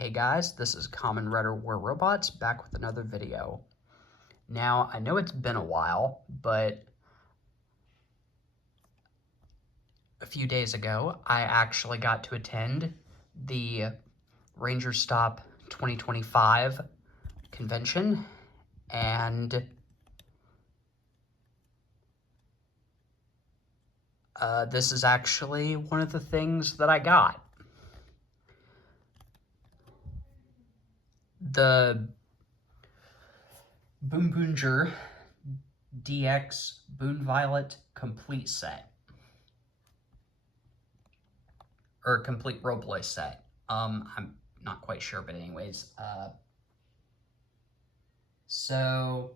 Hey guys, this is Kamen Rider War Robots back with another video. Now, I know it's been a while, but a few days ago, I actually got to attend the Ranger Stop 2025 convention, and this is actually one of the things that I got. The Boon DX Boon Violet complete set. Or complete roleplay set. I'm not quite sure, but anyways. So,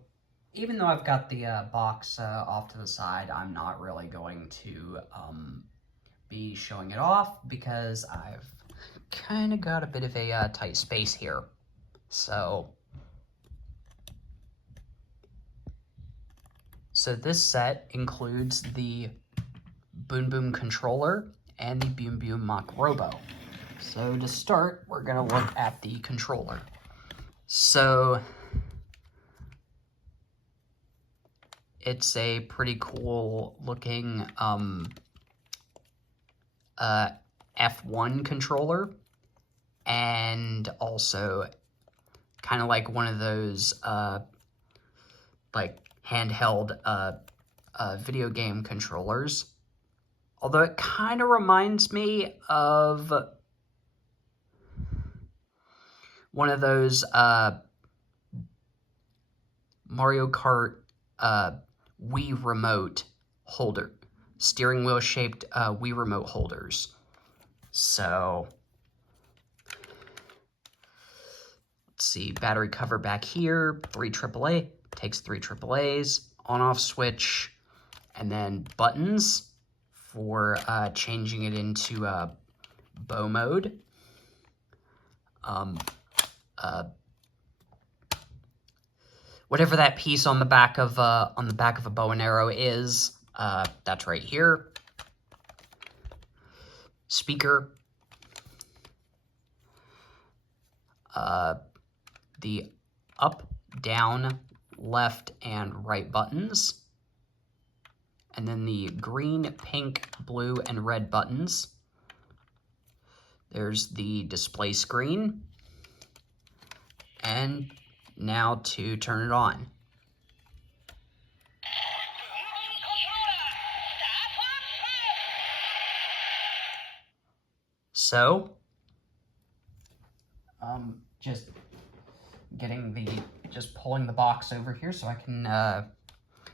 even though I've got the box off to the side, I'm not really going to be showing it off because I've kind of got a bit of a tight space here. So this set includes the Boon controller and the Boon Mock Robo. So to start, we're going to look at the controller. So it's a pretty cool looking F1 controller, and also kind of like one of those like handheld video game controllers. Although it kind of reminds me of one of those Mario Kart Wii remote holder, steering wheel shaped Wii remote holders. So let's see, battery cover back here, 3 AAA, takes 3 AAAs, on-off switch, and then buttons for changing it into bow mode. Whatever that piece on the back of a bow and arrow is, that's right here. Speaker. The up, down, left, and right buttons. And then the green, pink, blue, and red buttons. There's the display screen. And now to turn it on. So, just pulling the box over here so I can,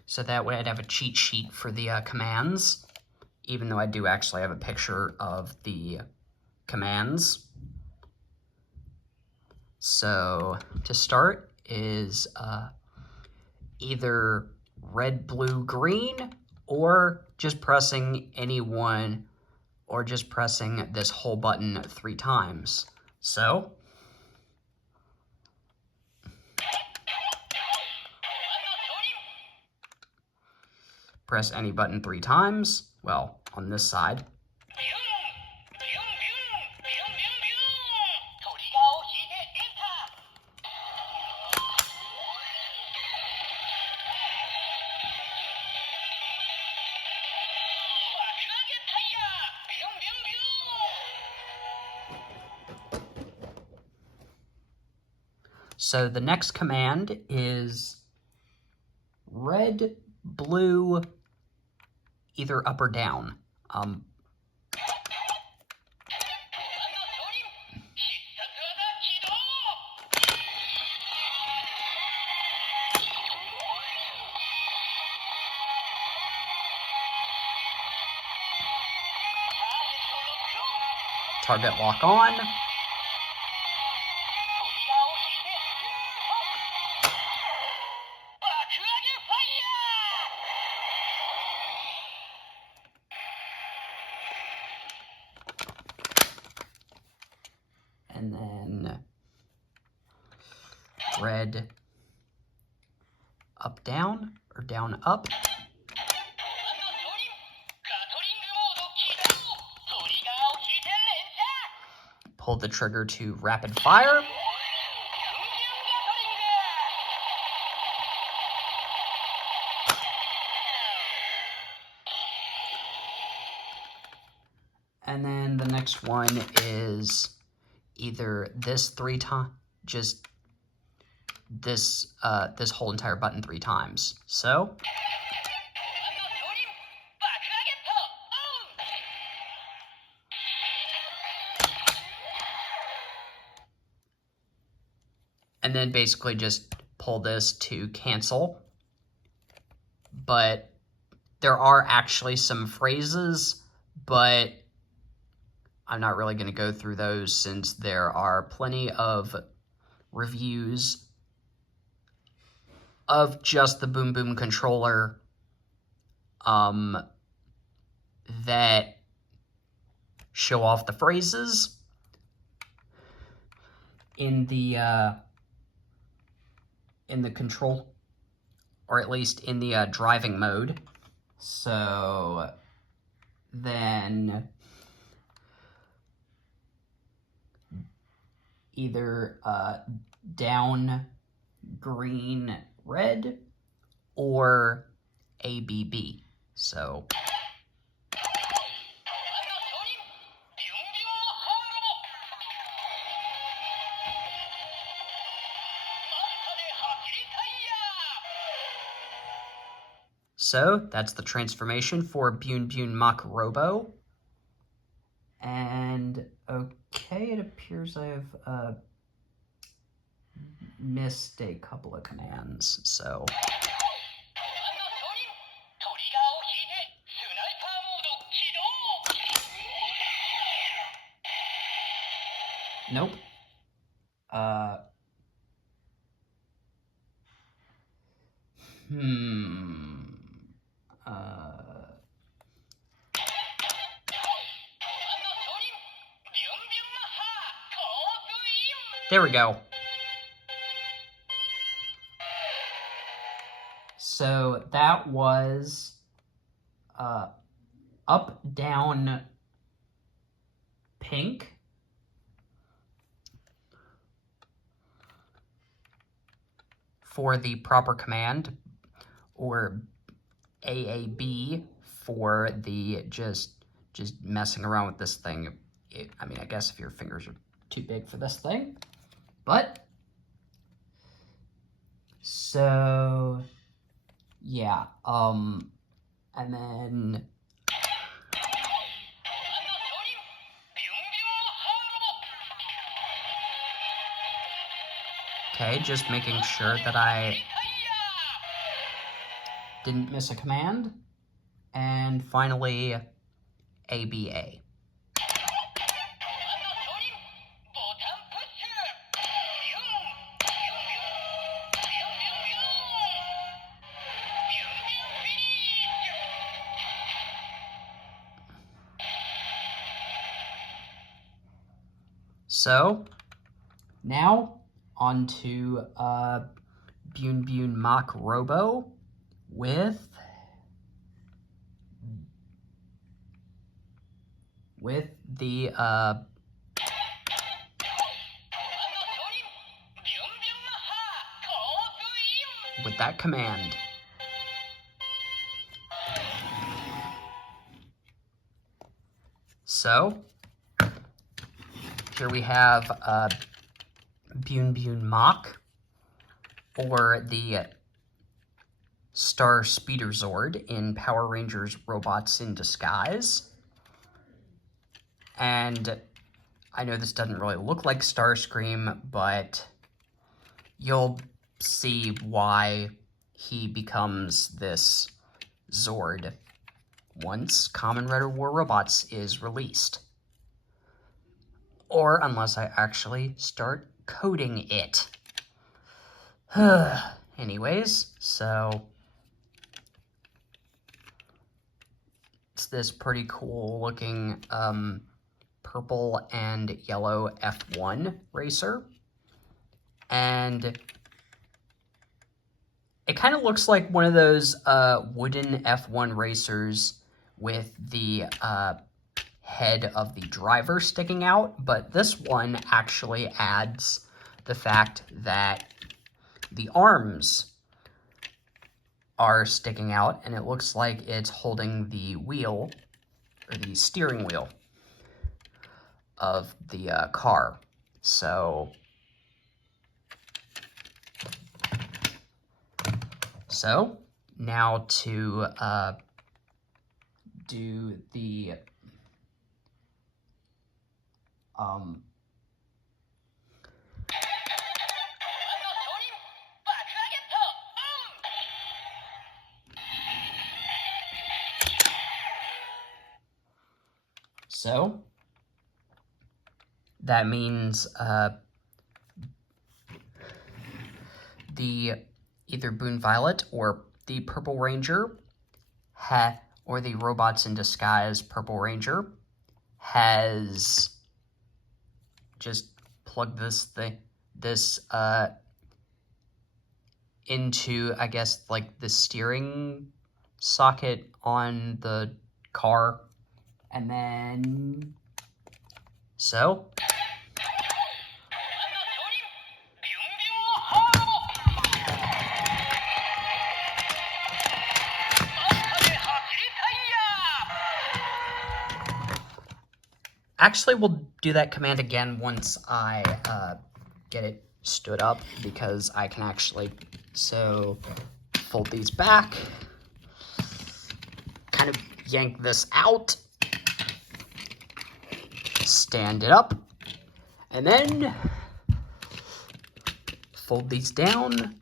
so that way I'd have a cheat sheet for the commands, even though I do actually have a picture of the commands. So, to start is either red, blue, green, or just pressing any one, or just pressing this whole button 3 times. So, press any button 3 times, well, on this side. So the next command is red, blue, either up or down. Target lock on. And then red, up, down, or down, up. pull the trigger to rapid fire. And then the next one is either this 3 times, just this this whole entire button 3 times. So and then basically just pull this to cancel. But there are actually some phrases, but I'm not really going to go through those since there are plenty of reviews of just the Boon Boom controller that show off the phrases in the control, or at least in the driving mode. So then either down, green, red, or ABB. So that's the transformation for Boon Boon Mach Robo. And okay, it appears I've missed a couple of commands, so nope. There we go. So that was up, down, pink. For the proper command, or AAB for the just messing around with this thing. I mean, I guess if your fingers are too big for this thing, but so yeah, and then okay, just making sure that I didn't miss a command. And finally, ABA. So, now on to Boon Boon Mach Robo with the with that command. So here we have Boon Boon Mach, or the Star Speeder Zord in Power Rangers Robots in Disguise. And I know this doesn't really look like Starscream, but you'll see why he becomes this Zord once Kamen Rider War Robots is released. Or unless I actually start coding it. Anyways, so it's this pretty cool looking purple and yellow F1 racer. And it kind of looks like one of those wooden F1 racers with the head of the driver sticking out, but this one actually adds the fact that the arms are sticking out, and it looks like it's holding the wheel, or the steering wheel, of the car. So now to do the so that means the either Boon Violet or the Purple Ranger or the Robots in Disguise Purple Ranger has just plugged this into, I guess, like the steering socket on the car, and then so actually, we'll do that command again once I get it stood up, because I can actually, so fold these back, kind of yank this out, stand it up, and then fold these down,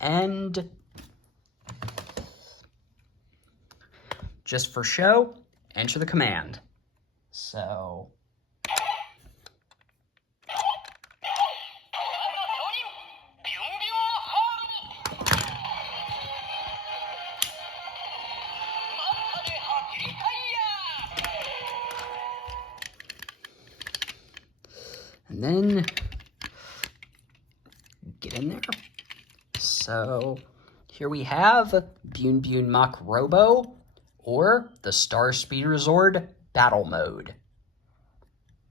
and just for show, enter the command. So and then get in there. So here we have Boon Boon Mach Robo, or the Star Speeder Zord Battle Mode.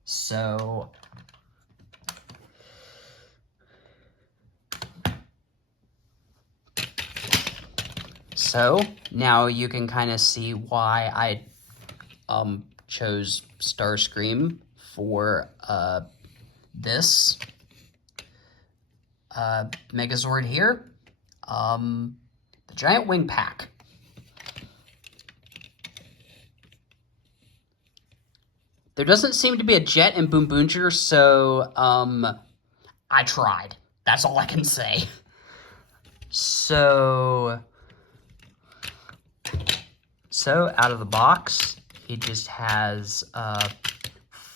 So now you can kind of see why I chose Starscream for this Megazord here. The Giant Wing Pack. There doesn't seem to be a jet in Boon Boonger, so I tried. That's all I can say. So out of the box, he just has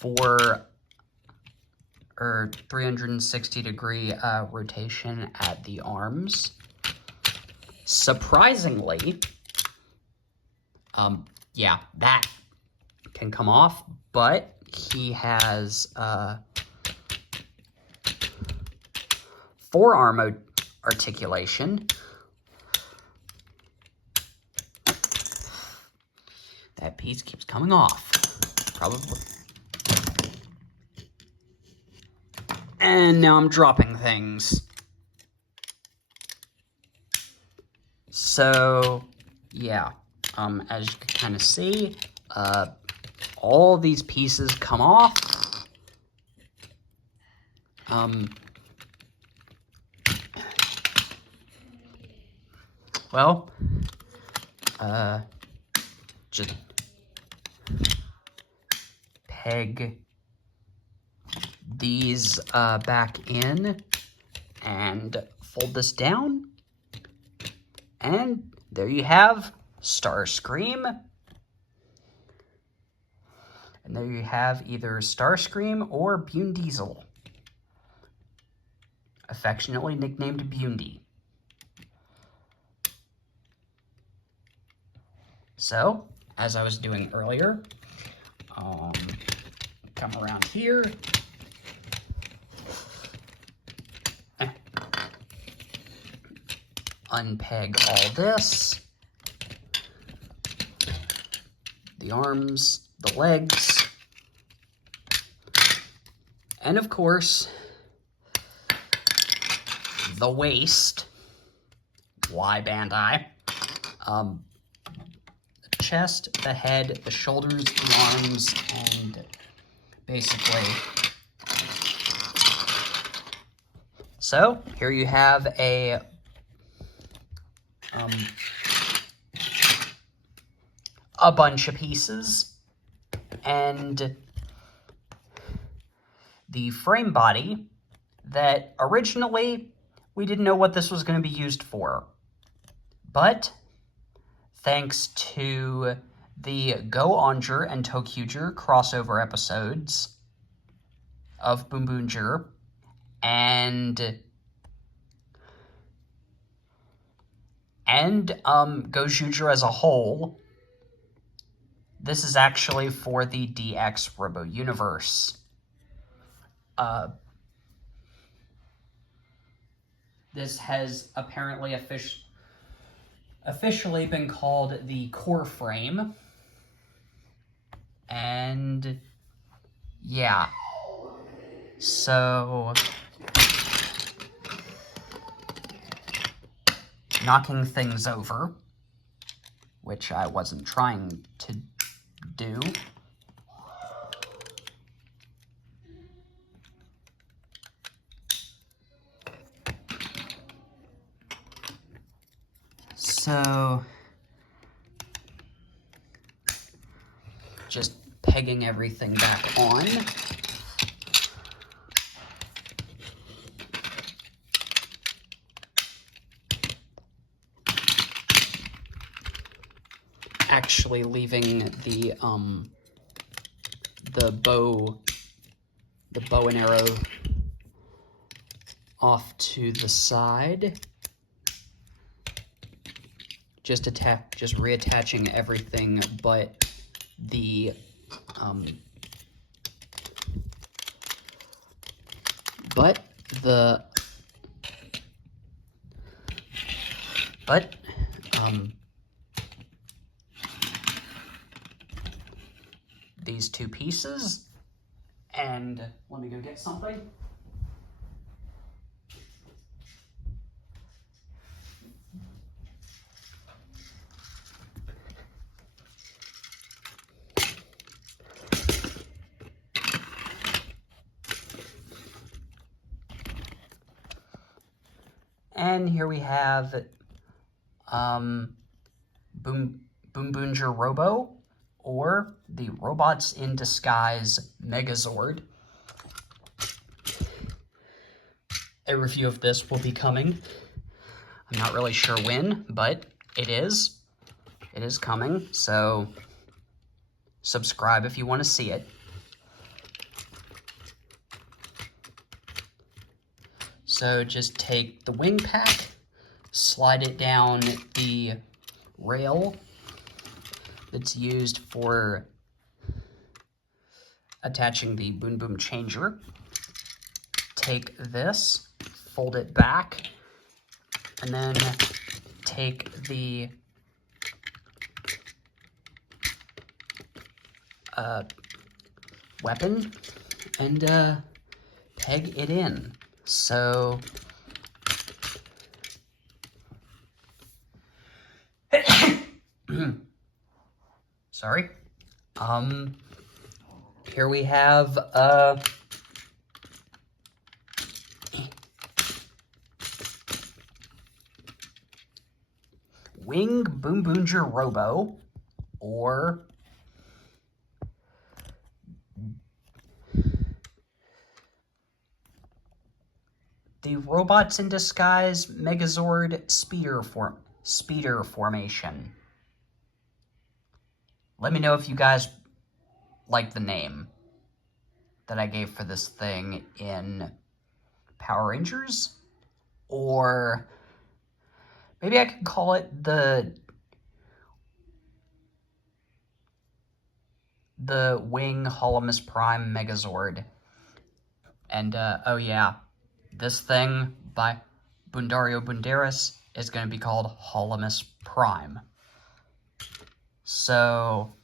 360-degree rotation at the arms. Surprisingly, yeah, that can come off, but he has forearm articulation. That piece keeps coming off, probably. And now I'm dropping things. So, yeah, as you can kind of see, all these pieces come off. Well, just peg these back in and fold this down, and there you have Starscream. And there you have either Starscream or Boon Diesel, affectionately nicknamed Boondy. So, as I was doing earlier, come around here, unpeg all this, the arms, the legs, and of course, the waist. Why Bandai? The chest, the head, the shoulders, the arms, and basically. So here you have a bunch of pieces, and the frame body that originally we didn't know what this was going to be used for. But thanks to the Go Onjur and Tokyujur crossover episodes of Boon Boonjur and Gojujur as a whole, this is actually for the DX Robo Universe. This has apparently officially been called the core frame. And yeah. So knocking things over, which I wasn't trying to do. So just pegging everything back on. Actually leaving the bow and arrow off to the side. Just reattaching everything but the these two pieces. And let me go get something. And here we have Boon Boonjur Robo, or the Robots in Disguise Megazord. A review of this will be coming. I'm not really sure when, but it is. It is coming, so subscribe if you want to see it. So just take the wing pack, slide it down the rail that's used for attaching the Boon Boom Changer. Take this, fold it back, and then take the weapon and peg it in. So sorry. Here we have Wing Boon Boonjur Robo, or the Robots in Disguise Megazord Speeder Formation. Let me know if you guys like the name that I gave for this thing in Power Rangers, or maybe I could call it the Wing Holomus Prime Megazord. And oh yeah, this thing by Bundario Bunderis is going to be called Holomus Prime. So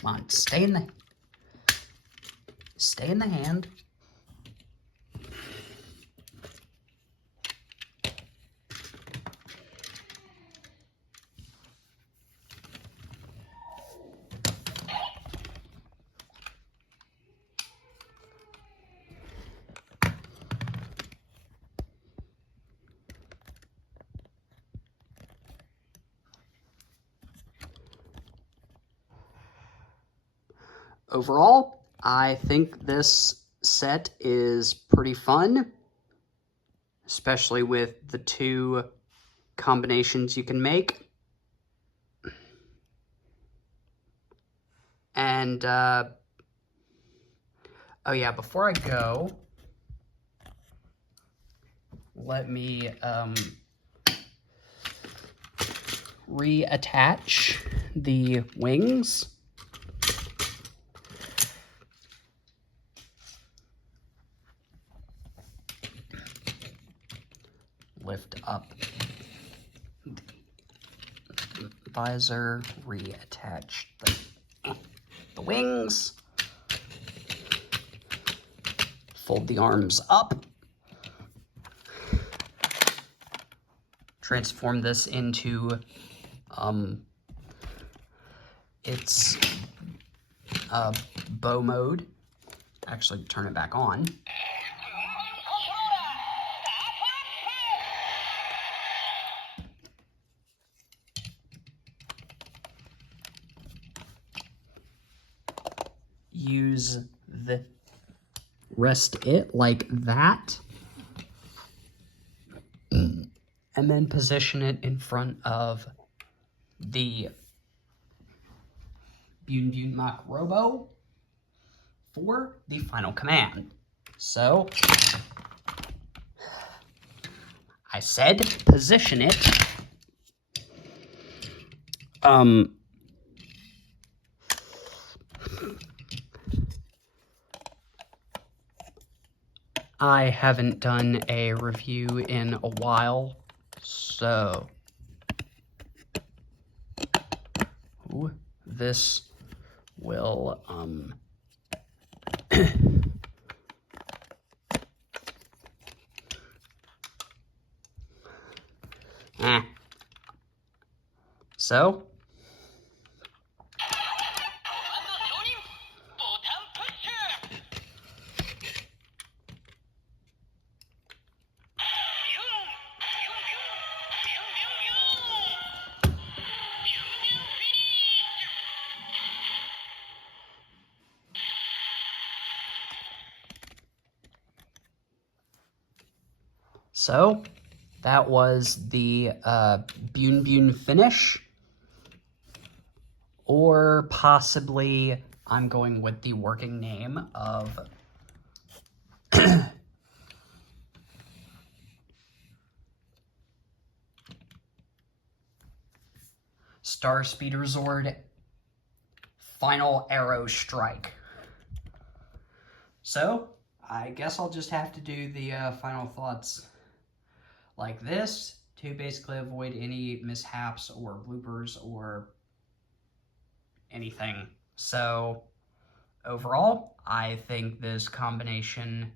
Come on, stay in the hand. Overall, I think this set is pretty fun, especially with the two combinations you can make. And, oh yeah, before I go, let me reattach the wings. Lift up the visor, reattach the wings, fold the arms up, transform this into its bow mode. Actually, turn it back on. Use the rest it like that, and then position it in front of the Boon Mach Robo for the final command. So, I said position it. I haven't done a review in a while, so this will so that was the Boon finish, or possibly I'm going with the working name of Star Speeder Zord Final Arrow Strike. So, I guess I'll just have to do the final thoughts like this to basically avoid any mishaps or bloopers or anything. So, overall, I think this combination,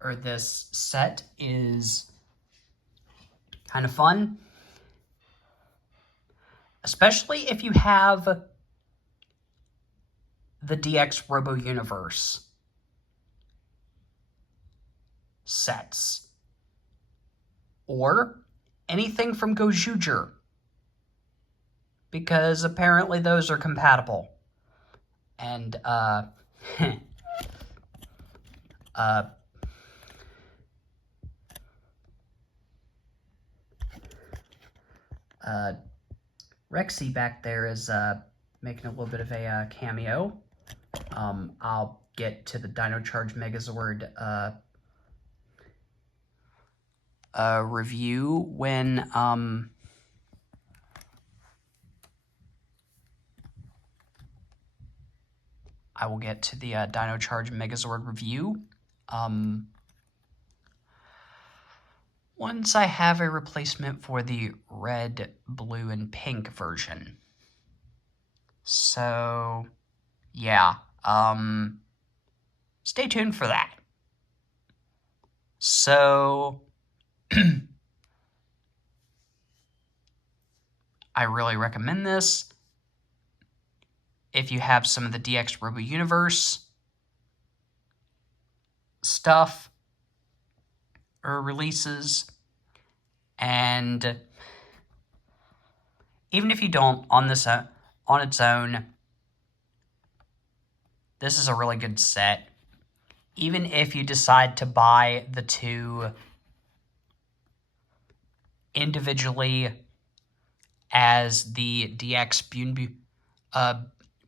or this set, is kind of fun. Especially if you have the DX Robo Universe sets, or anything from Gojuger, because apparently those are compatible. And Rexy back there is making a little bit of a cameo. I'll get to the Dino Charge Megazord review when I will get to the Dino Charge Megazord review once I have a replacement for the red, blue, and pink version. So, yeah, stay tuned for that. So, I really recommend this. If you have some of the DX Robo Universe stuff or releases, and even if you don't, on its own, this is a really good set. Even if you decide to buy the two individually as the DX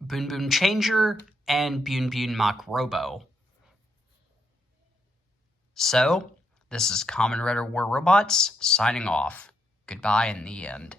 Boon Changer and Boon Mach Robo. So, this is Kamen Rider War Robots signing off. Goodbye in the end.